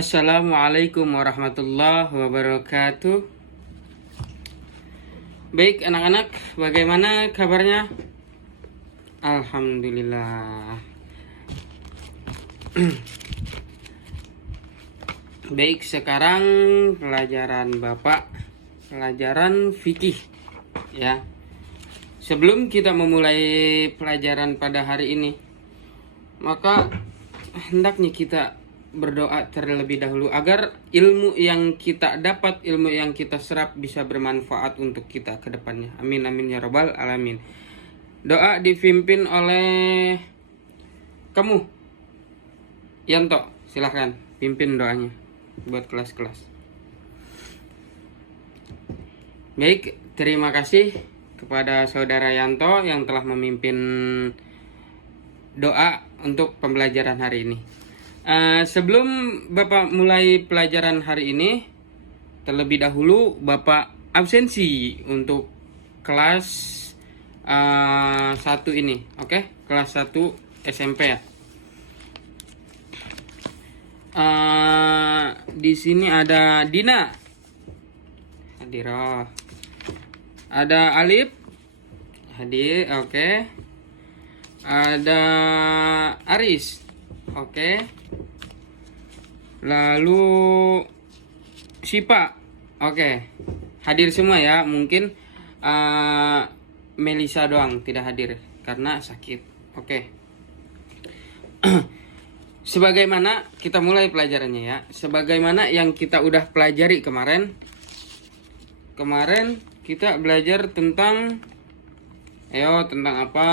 Assalamualaikum warahmatullahi wabarakatuh. Baik anak-anak, bagaimana kabarnya? Alhamdulillah. Baik, sekarang pelajaran Bapak, pelajaran fikih ya. Sebelum kita memulai pelajaran pada hari ini, maka hendaknya kita berdoa terlebih dahulu agar ilmu yang kita dapat, ilmu yang kita serap bisa bermanfaat untuk kita ke depannya. Amin amin ya rabbal alamin. Doa dipimpin oleh kamu, Yanto. Silahkan pimpin doanya buat kelas-kelas. Baik, terima kasih kepada saudara Yanto yang telah memimpin doa untuk pembelajaran hari ini. Sebelum Bapak mulai pelajaran hari ini, terlebih dahulu Bapak absensi untuk kelas 1 ini, oke? Kelas 1 SMP ya. Di sini ada Dina, hadirah. Ada Alif, hadir, oke. Ada Aris, oke. Lalu Sipa, oke. Hadir semua ya. Mungkin Melisa doang tidak hadir karena sakit. Oke. Sebagaimana kita mulai pelajarannya ya. Sebagaimana yang kita udah pelajari kemarin. Kemarin kita belajar tentang tentang apa?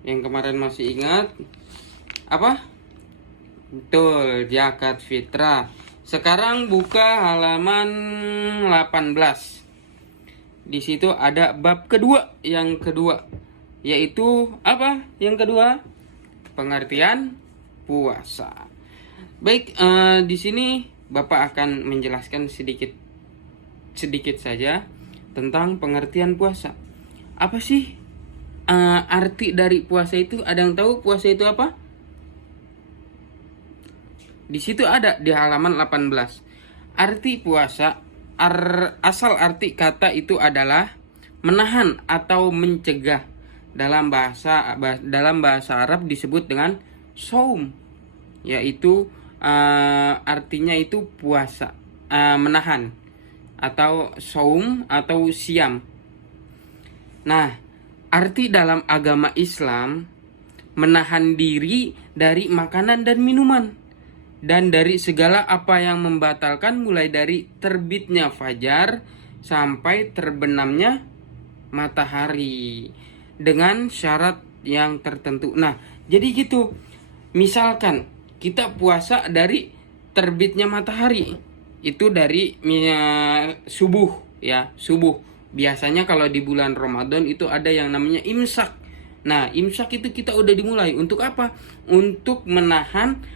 Yang kemarin masih ingat? Apa? Betul, zakat fitrah. Sekarang buka halaman 18. Di situ ada bab kedua, yang kedua, yaitu apa? Yang kedua, pengertian puasa. Baik, di sini Bapak akan menjelaskan sedikit saja tentang pengertian puasa. Apa sih arti dari puasa itu? Ada yang tahu puasa itu apa? Di situ ada di halaman 18. Arti puasa, asal arti kata itu adalah menahan atau mencegah. Dalam bahasa Arab disebut dengan saum, yaitu artinya itu puasa, menahan, atau saum atau siam. Nah, arti dalam agama Islam menahan diri dari makanan dan minuman dan dari segala apa yang membatalkan, mulai dari terbitnya fajar sampai terbenamnya matahari dengan syarat yang tertentu. Nah, jadi gitu. Misalkan kita puasa dari terbitnya matahari, itu dari subuh ya, subuh. Biasanya kalau di bulan Ramadan itu ada yang namanya imsak. Nah, imsak itu kita udah dimulai. Untuk apa? Untuk menahan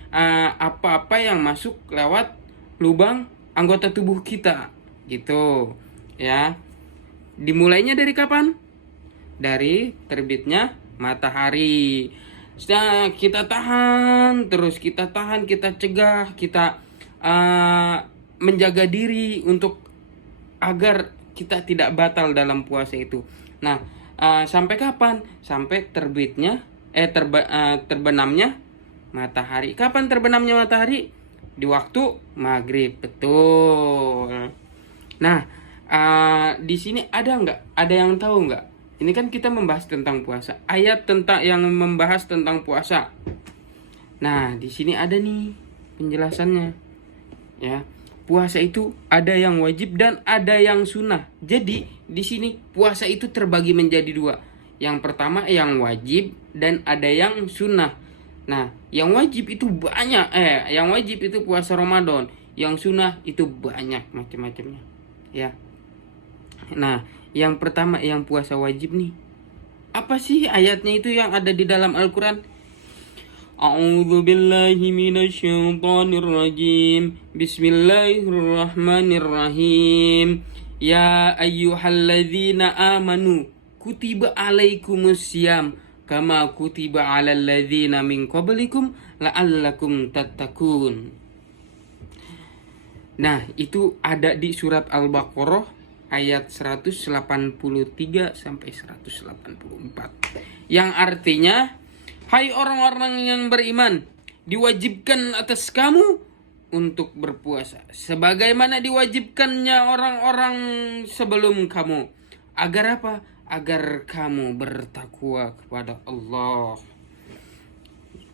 apa-apa yang masuk lewat lubang anggota tubuh kita. Gitu. Ya. Dimulainya dari kapan? Dari terbitnya matahari. Nah, kita tahan, terus kita tahan, kita cegah, kita menjaga diri untuk agar kita tidak batal dalam puasa itu. Nah, sampai kapan? Sampai terbitnya terbenamnya matahari. Kapan terbenamnya matahari? Di waktu maghrib, betul. Nah, di sini ada yang tahu nggak? Ini kan kita membahas tentang puasa. Ayat tentang yang membahas tentang puasa. Nah, di sini ada nih penjelasannya. Ya. Puasa itu ada yang wajib dan ada yang sunnah. Jadi di sini puasa itu terbagi menjadi dua. Yang pertama yang wajib dan ada yang sunnah. Nah, yang wajib itu banyak. Yang wajib itu puasa Ramadan. Yang sunnah itu banyak macam-macamnya. Ya. Nah, yang pertama yang puasa wajib nih. Apa sih ayatnya itu yang ada di dalam Al-Quran? A'udzu billahi minasyaitonir rajim. Bismillahirrahmanirrahim. Ya ayyuhalladzina amanu kutiba alaikumussyam kama kutiba 'alal ladzina min qablikum la'allakum tattaqun. Nah, itu ada di surat Al-Baqarah ayat 183 sampai 184. Yang artinya, hai orang-orang yang beriman, diwajibkan atas kamu untuk berpuasa sebagaimana diwajibkannya orang-orang sebelum kamu. Agar apa? Agar kamu bertakwa kepada Allah.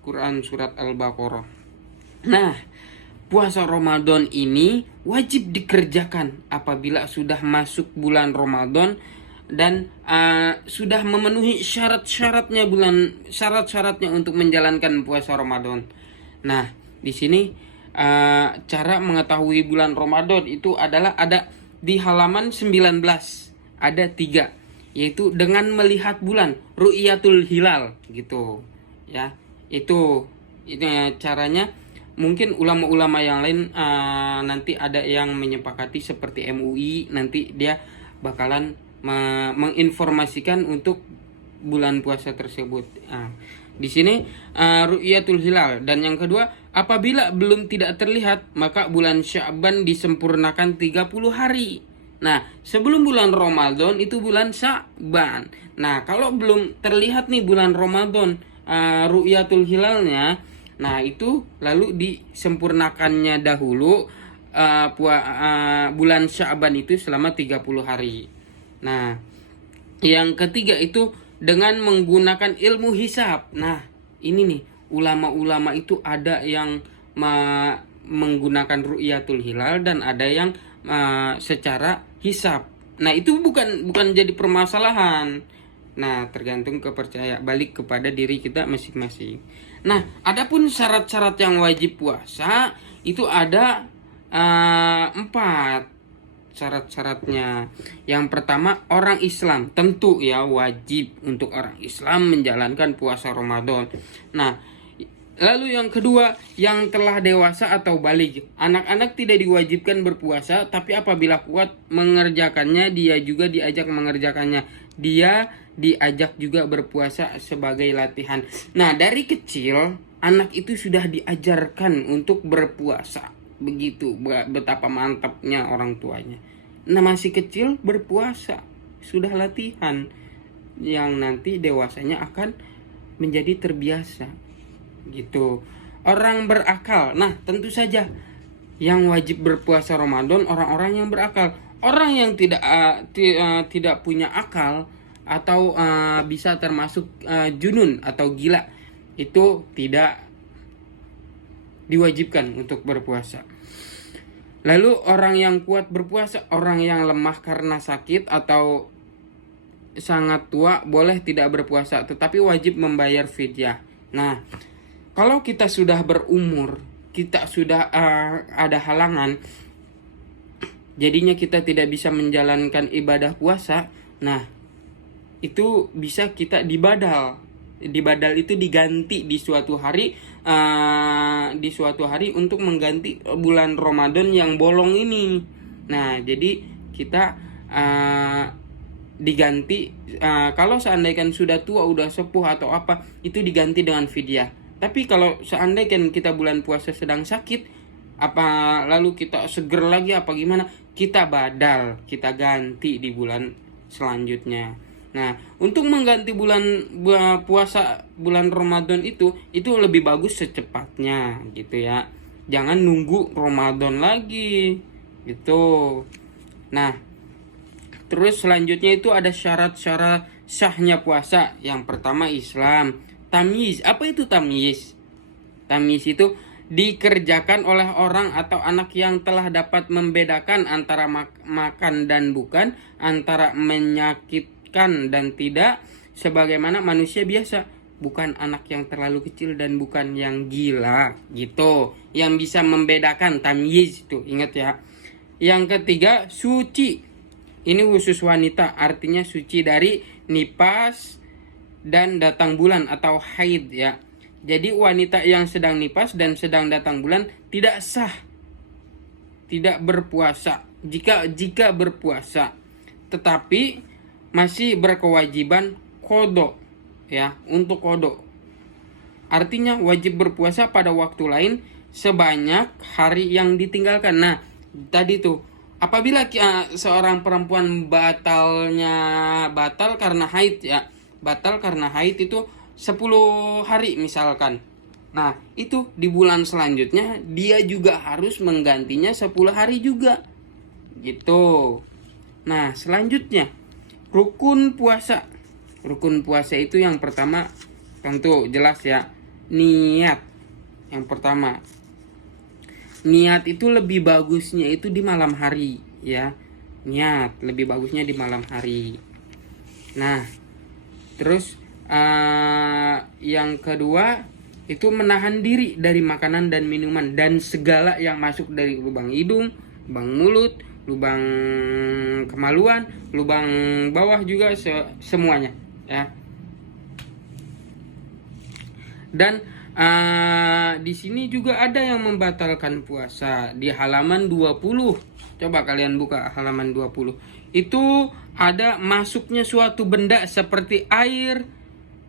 Quran surat Al-Baqarah. Nah, puasa Ramadan ini wajib dikerjakan apabila sudah masuk bulan Ramadan dan sudah memenuhi syarat-syaratnya untuk menjalankan puasa Ramadan. Nah, di sini cara mengetahui bulan Ramadan itu adalah ada di halaman 19. Ada 3, yaitu dengan melihat bulan, ru'yatul hilal gitu. Ya, itu caranya. Mungkin ulama-ulama yang lain nanti ada yang menyepakati seperti MUI, nanti dia bakalan menginformasikan untuk bulan puasa tersebut. Di sini ru'yatul hilal. Dan yang kedua, apabila belum tidak terlihat, maka bulan Sya'ban disempurnakan 30 hari. Nah, sebelum bulan Ramadan itu bulan Sya'ban. Nah, kalau belum terlihat nih bulan Ramadan ru'yatul hilalnya, nah itu lalu disempurnakannya dahulu bulan Sya'ban itu selama 30 hari. Nah, yang ketiga itu dengan menggunakan ilmu hisab. Nah, ini nih ulama-ulama itu ada yang menggunakan ru'yatul hilal dan ada yang secara hisab. Nah, itu bukan jadi permasalahan. Nah, tergantung balik kepada diri kita masing-masing. Nah, adapun syarat-syarat yang wajib puasa itu ada 4 syarat-syaratnya. Yang pertama, orang Islam. Tentu ya wajib untuk orang Islam menjalankan puasa Ramadan. Nah, lalu yang kedua, yang telah dewasa atau baligh. Anak-anak tidak diwajibkan berpuasa, tapi apabila kuat mengerjakannya, dia juga diajak mengerjakannya. Dia diajak juga berpuasa sebagai latihan. Nah, dari kecil anak itu sudah diajarkan untuk berpuasa. Begitu betapa mantapnya orang tuanya. Nah, masih kecil berpuasa, sudah latihan, yang nanti dewasanya akan menjadi terbiasa. Gitu. Orang berakal. Nah, tentu saja yang wajib berpuasa Ramadan orang-orang yang berakal. Orang yang tidak punya akal atau bisa termasuk junun atau gila, itu tidak diwajibkan untuk berpuasa. Lalu orang yang kuat berpuasa, orang yang lemah karena sakit atau sangat tua boleh tidak berpuasa, tetapi wajib membayar fidyah. Nah, kalau kita sudah berumur, kita sudah ada halangan, jadinya kita tidak bisa menjalankan ibadah puasa. Nah, itu bisa kita dibadal. Dibadal itu diganti di suatu hari untuk mengganti bulan Ramadan yang bolong ini. Nah, jadi kita diganti kalau seandainya sudah tua, udah sepuh atau apa, itu diganti dengan fidyah. Tapi kalau seandainya kita bulan puasa sedang sakit, lalu kita seger lagi apa gimana, kita badal, kita ganti di bulan selanjutnya. Nah, untuk mengganti bulan puasa bulan Ramadan itu lebih bagus secepatnya gitu ya. Jangan nunggu Ramadan lagi gitu. Nah, terus selanjutnya itu ada syarat-syarat sahnya puasa. Yang pertama Islam. Tamyiz. Apa itu tamyiz? Tamyiz itu dikerjakan oleh orang atau anak yang telah dapat membedakan antara makan dan bukan, antara menyakitkan dan tidak, sebagaimana manusia biasa, bukan anak yang terlalu kecil dan bukan yang gila gitu. Yang bisa membedakan, tamyiz itu, ingat ya. Yang ketiga, suci. Ini khusus wanita, artinya suci dari nipas dan datang bulan atau haid ya. Jadi wanita yang sedang nipas dan sedang datang bulan tidak sah, tidak berpuasa jika berpuasa, tetapi masih berkewajiban qadha. ya untuk kodok. Artinya wajib berpuasa pada waktu lain sebanyak hari yang ditinggalkan. Nah, tadi tuh apabila seorang perempuan batal karena haid ya. Batal karena haid itu 10 hari misalkan. Nah, itu di bulan selanjutnya dia juga harus menggantinya 10 hari juga. Gitu. Nah, selanjutnya rukun puasa. Rukun puasa itu yang pertama tentu jelas ya, niat. Yang pertama, niat itu lebih bagusnya itu di malam hari ya. Niat lebih bagusnya di malam hari. Nah, terus yang kedua itu menahan diri dari makanan dan minuman dan segala yang masuk dari lubang hidung, lubang mulut, lubang kemaluan, lubang bawah juga semuanya ya. Dan di sini juga ada yang membatalkan puasa di halaman 20. Coba kalian buka halaman 20. Itu ada masuknya suatu benda seperti air,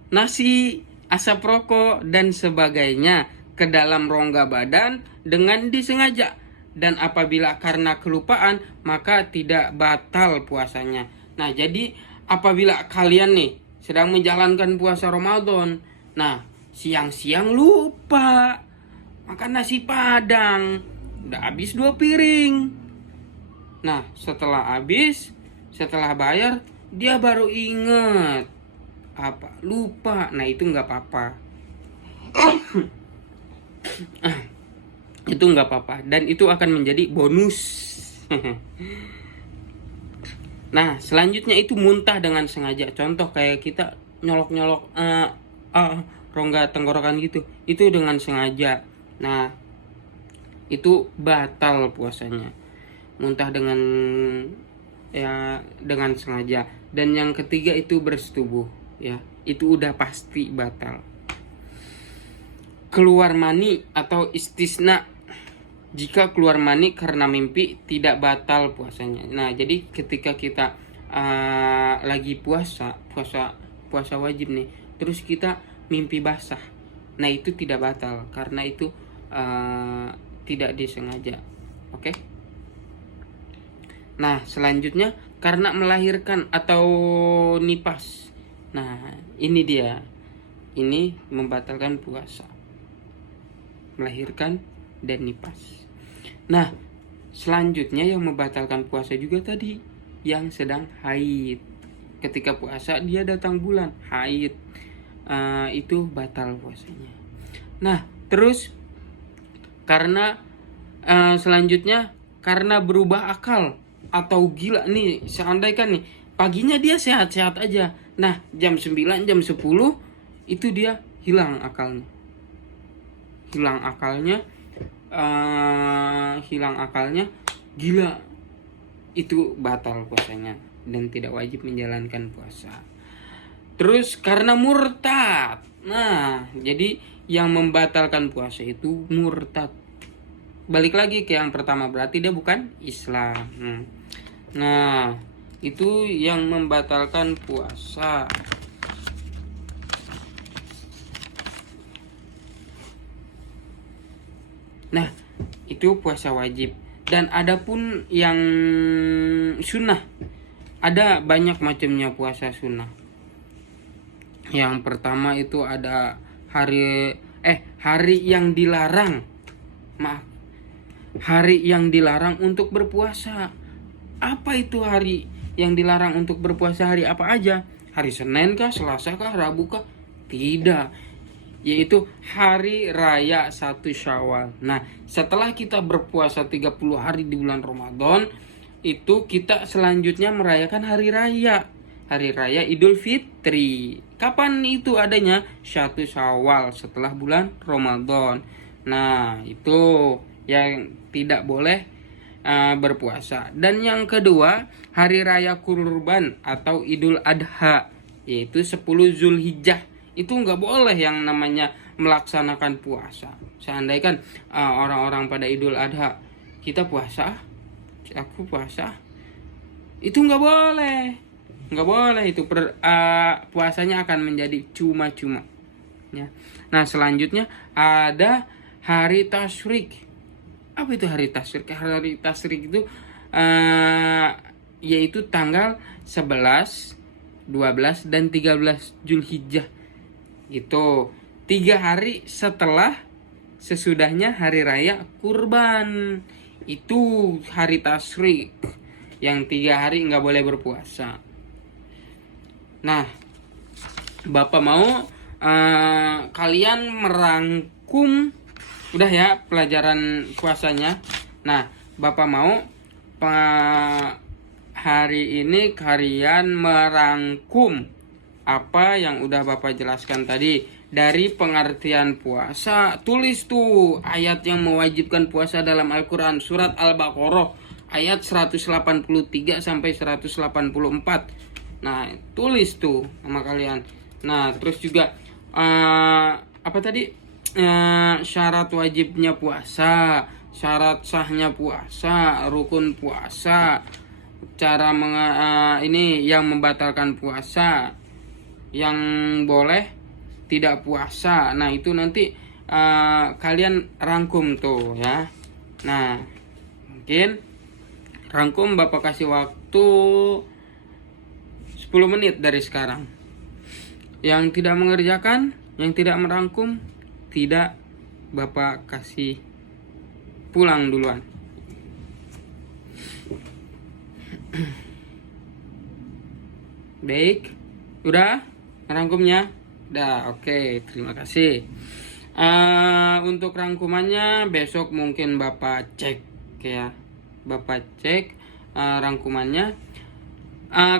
nasi, asap rokok dan sebagainya ke dalam rongga badan dengan disengaja, dan apabila karena kelupaan maka tidak batal puasanya. Nah, jadi apabila kalian nih sedang menjalankan puasa Ramadan, nah siang-siang lupa makan nasi padang, udah habis 2 piring. Nah, setelah bayar dia baru inget lupa. Nah, itu nggak apa-apa. Itu nggak apa-apa dan itu akan menjadi bonus. Nah, selanjutnya itu muntah dengan sengaja. Contoh kayak kita nyolok-nyolok rongga tenggorokan gitu, itu dengan sengaja. Nah, itu batal puasanya. Muntah dengan sengaja. Dan yang ketiga itu bersetubuh ya, itu udah pasti batal. Keluar mani atau istisna, jika keluar mani karena mimpi tidak batal puasanya. Nah, jadi ketika kita lagi puasa wajib nih, terus kita mimpi basah, nah itu tidak batal karena itu tidak disengaja. Oke? Nah, selanjutnya karena melahirkan atau nipas. Nah, ini dia. Ini membatalkan puasa. Melahirkan dan nipas. Nah, selanjutnya yang membatalkan puasa juga tadi yang sedang haid. Ketika puasa dia datang bulan haid, itu batal puasanya. Nah, terus karena selanjutnya karena berubah akal atau gila nih, seandainya nih paginya dia sehat-sehat aja. Nah, jam 9, jam 10 itu dia hilang akalnya. Hilang akalnya, gila. Itu batal puasanya dan tidak wajib menjalankan puasa. Terus karena murtad. Nah, jadi yang membatalkan puasa itu murtad. Balik lagi ke yang pertama, berarti dia bukan Islam. Nah, itu yang membatalkan puasa. Nah, itu puasa wajib. Dan ada pun yang sunnah. Ada banyak macamnya puasa sunnah. Yang pertama itu ada hari yang dilarang. Hari yang dilarang untuk berpuasa. Apa itu hari yang dilarang untuk berpuasa? Hari apa aja? Hari Senin kah, Selasa kah, Rabu kah? Tidak. Yaitu hari raya 1 Syawal. Nah, setelah kita berpuasa 30 hari di bulan Ramadan, itu kita selanjutnya merayakan hari raya. Hari raya Idul Fitri. Kapan itu adanya? 1 Syawal setelah bulan Ramadan. Nah, itu yang tidak boleh berpuasa. Dan yang kedua, hari raya Kurban atau Idul Adha, yaitu 10 Zulhijjah. Itu nggak boleh yang namanya melaksanakan puasa. Seandainya orang-orang pada Idul Adha, kita puasa, aku puasa, itu nggak boleh. nggak boleh itu, puasanya akan menjadi cuma-cuma ya. Nah selanjutnya ada hari tasyrik. Apa itu hari tasyrik? Hari tasyrik itu yaitu tanggal 11, 12 dan 13 Zulhijjah gitu. 3 hari sesudahnya hari raya kurban. Itu hari tasyrik yang 3 hari nggak boleh berpuasa. Nah, Bapak mau kalian merangkum udah ya pelajaran puasanya. Nah, Bapak mau hari ini kalian merangkum apa yang udah Bapak jelaskan tadi. Dari pengertian puasa, tulis tuh ayat yang mewajibkan puasa dalam Al-Quran, surat Al-Baqarah ayat 183 sampai 184. Nah, tulis tuh sama kalian. Nah, terus juga apa tadi? Syarat wajibnya puasa, syarat sahnya puasa, rukun puasa, cara ini yang membatalkan puasa, yang boleh tidak puasa. Nah, itu nanti kalian rangkum tuh ya. Nah, mungkin rangkum Bapak kasih waktu 10 menit dari sekarang. Yang tidak mengerjakan, yang tidak merangkum, tidak Bapak kasih pulang duluan. Baik, udah rangkumnya? Udah, oke, terima kasih. Untuk rangkumannya besok mungkin Bapak cek ya. Bapak cek rangkumannya.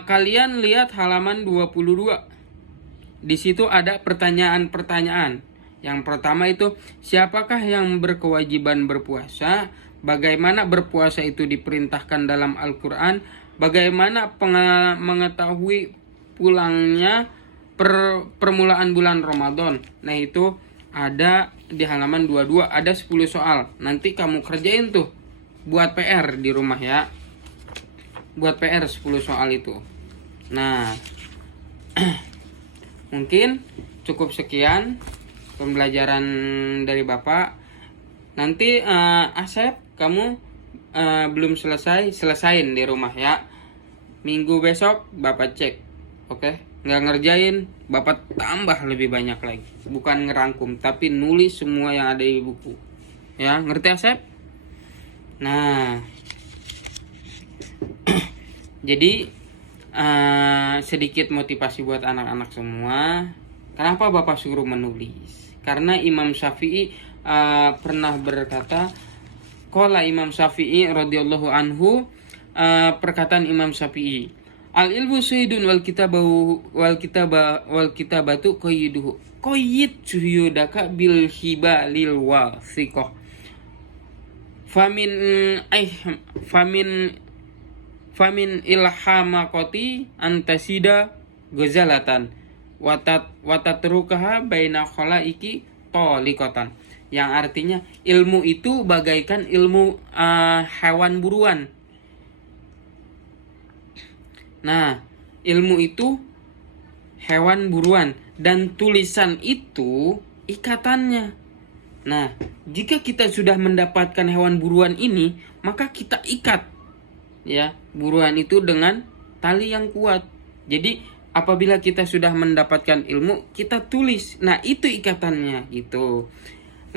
Kalian lihat halaman 22. Di situ ada pertanyaan-pertanyaan. Yang pertama itu, siapakah yang berkewajiban berpuasa? Bagaimana berpuasa itu diperintahkan dalam Al-Quran? Bagaimana mengetahui pulangnya permulaan bulan Ramadan? Nah, itu ada di halaman 22, ada 10 soal. Nanti kamu kerjain tuh buat PR di rumah ya. Buat PR 10 soal itu. Nah, mungkin cukup sekian pembelajaran dari Bapak. Nanti Asep, kamu belum selesain di rumah ya. Minggu besok Bapak cek. Oke? Nggak ngerjain, Bapak tambah lebih banyak lagi. Bukan ngerangkum, tapi nulis semua yang ada di buku. Ya, ngerti Asep? Nah, jadi sedikit motivasi buat anak-anak semua. Kenapa Bapak suruh menulis? Karena Imam Syafi'i pernah berkata, qala Imam Syafi'i radhiyallahu anhu, perkataan Imam Syafi'i, al ilmu syahidun wal kitabatu qayyiduhu. Qayyid syuhudaka bil hibalil wasiqah. Famin ilhamakoti antasida gozalatan watatrukaha baina khalaiki toliqatan. Yang artinya ilmu itu bagaikan ilmu hewan buruan. Nah, ilmu itu hewan buruan dan tulisan itu ikatannya. Nah, jika kita sudah mendapatkan hewan buruan ini, maka kita ikat ya buruan itu dengan tali yang kuat. Jadi apabila kita sudah mendapatkan ilmu, kita tulis. Nah, itu ikatannya gitu.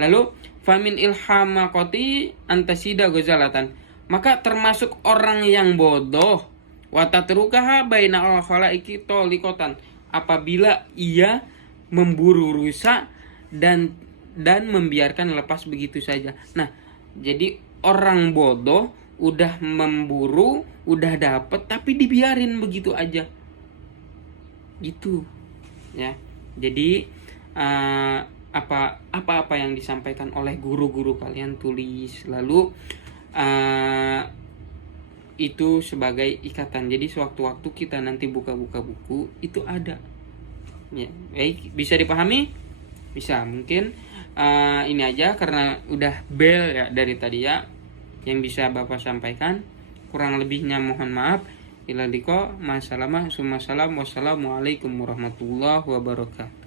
Lalu famin ilhamakoti antasida gozalatan. Maka termasuk orang yang bodoh, watatrukaha baina al-khalaiki toliqatan, apabila ia memburu rusa dan membiarkan lepas begitu saja. Nah, jadi orang bodoh udah memburu, udah dapet, tapi dibiarin begitu aja. Gitu. Ya. Jadi apa yang disampaikan oleh guru-guru kalian tulis, lalu itu sebagai ikatan. Jadi sewaktu-waktu kita nanti buka-buka buku itu ada. Ya, baik, bisa dipahami? Bisa. Mungkin ini aja karena udah bel ya dari tadi ya yang bisa Bapak sampaikan. Kurang lebihnya mohon maaf. Ila liqa, ma'assalamah, summa salam, wassalamualaikum warahmatullahi wabarakatuh.